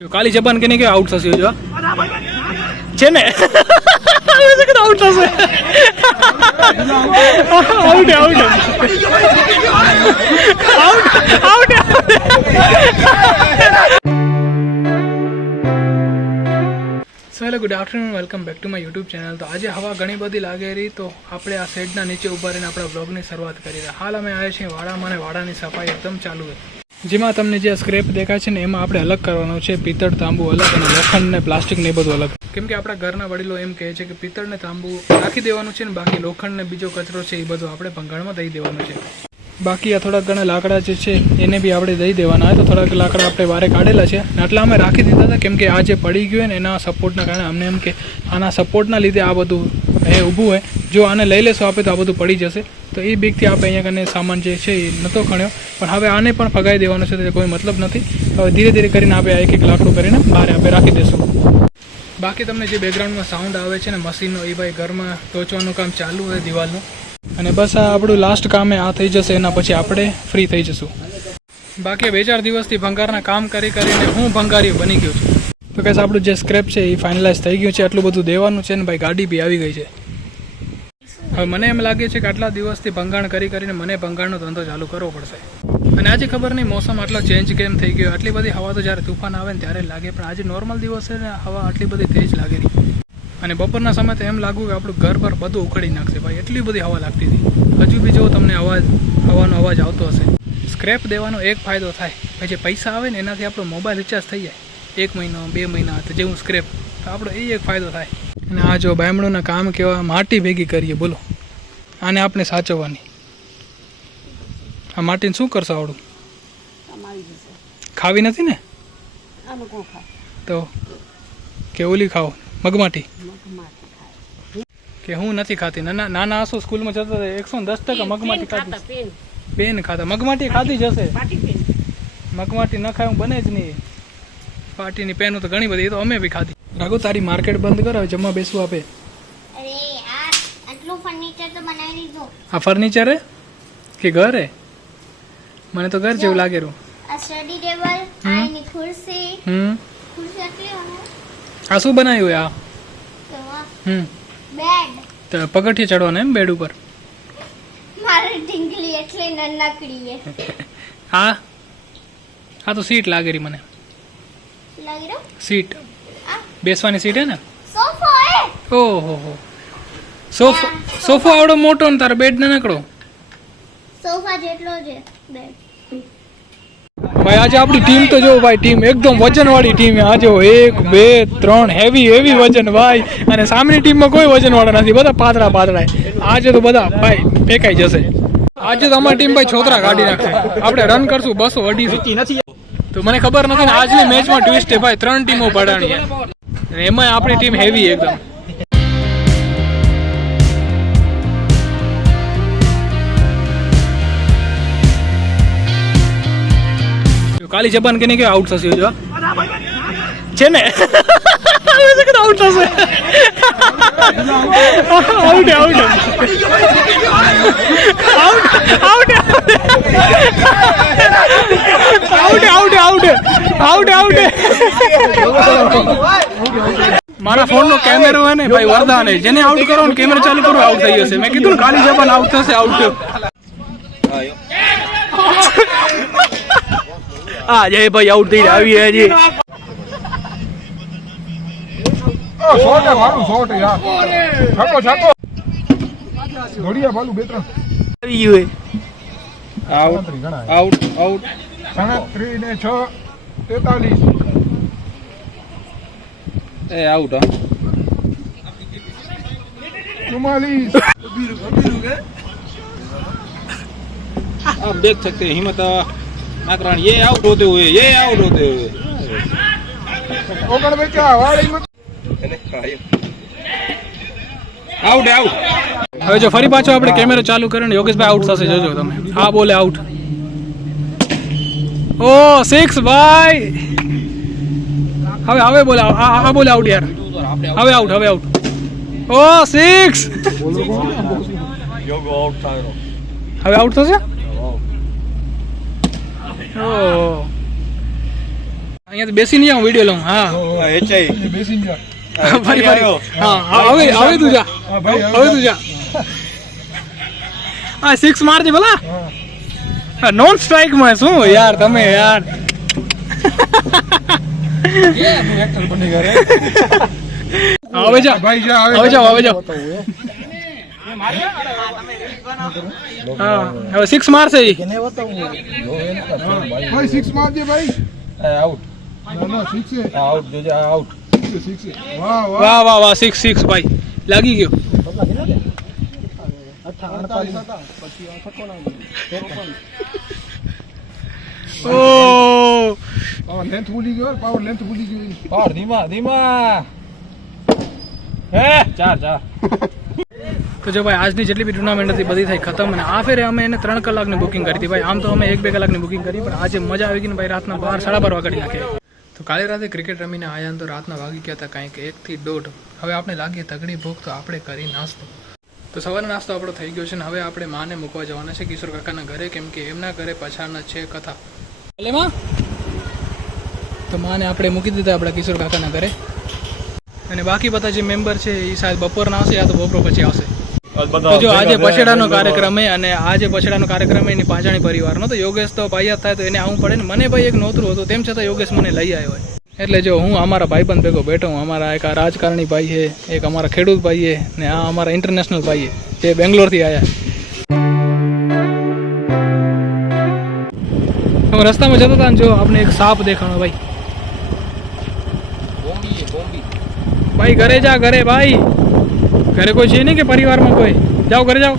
કાલી જબાન કે આઉટ થશે જો છે ને આઉટ થશે out out so hello good afternoon welcome back to my YouTube channel. તો આજે હવા ઘણી બધી લાગે રહી તો આપણે આ શેડના નીચે ઊભા રહીને આપણા બ્લોગની શરૂઆત કરી રહ્યા. હાલ અમે આવ્યા છીએ વાડામાં અને વાડાની સફાઈ એકદમ ચાલુ છે. જેમાં તમને જે સ્ક્રેપ દેખાય છે ને એમાં આપણે અલગ કરવાનું છે. પિત્તળ તાંબુ અલગ અને લોખંડ ને પ્લાસ્ટિક ને બધું અલગ. કેમ કે આપણા ઘરના વડીલો એમ કહે છે કે પિત્તળ ને તાંબુ રાખી દેવાનું છે ને બાકી લોખંડ ને બીજો કચરો છે એ બધો આપણે ભંગાણમાં દઈ દેવાનું છે. બાકી આ થોડાક ઘણા લાકડા જે છે એને બી આપણે દઈ દેવાના. તો થોડાક લાકડા આપણે વારે કાઢેલા છે ને આટલા અમે રાખી દીધા હતા કેમ કે આ જે પડી ગયું હોય ને એના સપોર્ટના કારણે અમને એમ કે આના સપોર્ટના લીધે આ બધું ઊભું હોય. જો આને લઈ લેશો આપણે તો આ બધું પડી જશે. તો એ બીકથી આપણે અહીંયા કને સામાન જે છે એ નહોતો ખણ્યો. પણ હવે આને પણ ફગાવી દેવાનો છે તો કોઈ મતલબ નથી. હવે ધીરે ધીરે કરીને આપણે એક એક લાકડું કરીને બહાર આપણે રાખી દઈશું. બાકી તમને જે બેકગ્રાઉન્ડમાં સાઉન્ડ આવે છે ને મશીનનો એ ભાઈ ઘરમાં ટોચવાનું કામ ચાલુ હોય દિવાલનું. અને બસ આ આપણું લાસ્ટ કામ આ થઈ જશે એના પછી આપણે ફ્રી થઈ જશું. બાકી 2-4 દિવસથી ભંગારના કામ કરીને હું ભંગારી બની ગયો છું. તો કહેશ આપણું જે સ્ક્રેપ છે એ ફાઇનલાઇઝ થઈ ગયું છે. આટલું બધું દેવાનું છે ને ભાઈ ગાડી બી આવી ગઈ છે. હવે મને એમ લાગે છે કે આટલા દિવસથી ભંગાણ કરીને મને ભંગાણનો ધંધો ચાલુ કરવો પડશે. અને આજે ખબર નહીં મોસમ આટલો ચેન્જ કેમ થઈ ગયો. આટલી બધી હવા તો જ્યારે તુફાન આવે ને ત્યારે લાગે પણ આજે નોર્મલ દિવસ છે ને હવા આટલી બધી તેજ લાગે રહી. અને બપોરના સમયે તો એમ લાગ્યું કે આપણું ઘર પર બધું ઉખડી નાખશે ભાઈ. એટલી બધી હવા લાગતી હતી. હજુ બી જો તમને હવાનો અવાજ આવતો હશે. સ્ક્રેપ દેવાનો એક ફાયદો થાય ભાઈ, જે પૈસા આવે ને એનાથી આપણો મોબાઈલ રિચાર્જ થઈ જાય 1 મહિનો 2 મહિના તો જેવું સ્ક્રેપ તો આપણો એ એક ફાયદો થાય. અને આ જો બાયમણુંના કામ કેવા માટી ભેગી કરીએ બોલો. આને આપણે સાચવવાની. આ માટીને શું કરશો આવડું? ખાવી નથી ને તો કે ઓલી ખાઓ મગમાટી કે હું નથી ખાતી. નાના આસો સ્કૂલમાં જતા 110% મગમાટી ખાતી. પેન ખાતા મગમાટી ખાધી જશે. મગમાટી ન ખાય હું બને જ નહીં. પાર્ટીની પેનો તો ઘણી બધી એ તો અમે બી ખાધી. રાઘુ તારી માર્કેટ બંધ કરાવે જમવા બેસવું આપે. આ ફર્નિચર હે કે ઘર હે? મને તો ઘર જેવું લાગે રહ્યું. સ્ટડી ટેબલ આની ખુરશી ખુરશી આટલી હોય. આ શું બનાવ્યું આ? બેડ. તો પગથિયે ચડવાના એમ બેડ ઉપર? મારે ઢીંગલી એટલે નનકડી હે. આ તો સીટ લાગે રહી મને. લાગી રહ્યો સીટ બેસવાની સીટ હે ને? સોફો હે. ઓહો હો. સોફો આવડો મોટો ને તારો બેડ નાનકડો. સોફા જેટલો છે બેડ. ભાઈ આજે આપણી ટીમ તો જો ભાઈ ટીમ એકદમ વજનવાળી ટીમ છે. આજે 1 2 3 હેવી વજન ભાઈ. અને સામેની ટીમમાં કોઈ વજનવાળા નથી, બધા પાતળા. આજે તો બધા ભાઈ ફેંકાઈ જશે. આજે તો અમારી ટીમ ભાઈ છોતરા કાઢી નાખશે. આપણે રન કરશું 200 નથી. તો મને ખબર નથી ને આજની મેચમાં ટ્વિસ્ટ છે ભાઈ. 3 ટીમો પડાણી છે એમાં આપણી ટીમ હેવી એકદમ. કાલી જબાન કે આઉટ થશે જો છે ને આઉટ થશે. મારા ફોન નો કેમેરો હોય ને ભાઈ વરદાન હે. જેને આઉટ કરો ને કેમેરો ચાલુ કરો આઉટ થઈ જશે. મેં કીધું કાલી જબાન આઉટ થશે. આઉટ હા જય ભાઈ આઉટ થઈ આવી હજી. आप देख सकते हैं हिम्मत नाकरान ये आउट होते हुए आउट. હવે જો ફરી પાછો આપણે કેમેરો ચાલુ કરીને યોગેશભાઈ આઉટ થશે જોજો તમે. આ બોલે આઉટ. ઓ 6 ભાઈ. હવે બોલે આ બોલે આઉટ યાર. હવે આઉટ ઓ 6 હવે આઉટ થશે. અહીંયા તો બેસી નહીં આવું વિડીયો લઉં. હા ફરી હા હવે તું જા, હવે તું જા. હા 6 મારજે ભલા. નોન સ્ટ્રાઇક માં શું યાર તમે યાર. હવે જા ભાઈ, હવે જાઓ. હા હવે 6 મારશે ઈ. ભાઈ 6 મારજે ભાઈ. આઉટ ના ના 6 છે. આઉટ જોજે આઉટ. 6 છે. વાહ વાહ. વાહ વાહ વાહ 6 ભાઈ લાગી ગયો. ઓ પાવર લેન્થ ભૂલી ગયો, પાવર લેન્થ ભૂલી ગયો. પાર ધીમા ધીમા. હે 4 તો જો ભાઈ આજની જેટલી બી ટુર્નામેન્ટ હતી બધી થઈ ખતમ. અને આ ફેરે અમે એને 3 કલાકની બુકિંગ કરી હતી ભાઈ. આમ તો અમે 1-2 કલાકની બુકિંગ કરી, પણ આજે મજા આવી ગઈ ને ભાઈ. રાતના 12-12:30 વાગડી નાખે. તો કાલે રાતે ક્રિકેટ રમીને આયા તો રાતના વાગી ગયા હતા કંઈક 1 થી 1:30. હવે આપણે લાગીએ તગડી ભૂખ, તો આપણે કરી નાસ્તો. તો સવારનો નાસ્તો આપણો થઈ ગયો છે ને હવે આપણે માને મૂકવા જવાના છે કિશોર કાકાના ઘરે, કેમ કે એમના ઘરે પછાડના છે કથા. ભલે માં. તો માને આપણે મૂકી દીધા આપણા કિશોર કાકાના ઘરે. અને બાકી બધા જે મેમ્બર છે એ શાયદ બપોરના આવશે યા તો બપોર પછી આવશે. તો જો આજે પછેડાનો કાર્યક્રમ હે, અને આજે પછેડાનો કાર્યક્રમ એની પાછાણી પરિવારનો. તો યોગેશ તો ભાઈયાત થાય તો એને આવવું પડે ને. મને ભાઈ એક નોતરું હતું, તેમ છતાં યોગેશ મને લઈ આવ્યો હોય. એટલે જો હું અમારા ભાઈબંધ ભેગો બેઠો હું. અમારા એક આ રાજકારણી ભાઈ છે, એક અમારા ખેડૂત ભાઈ છે, ને આ અમારા ઇન્ટરનેશનલ ભાઈ છે જે બેંગ્લોરથી આવ્યા. હું રસ્તામાં જતો હતા ને જો આપણે એક સાપ દેખાણો ભાઈ. ભાઈ ઘરે જા, ઘરે ભાઈ. ઘરે કોઈ છે નહીં કે પરિવારમાં કોઈ? જાઓ ઘરે જાઓ.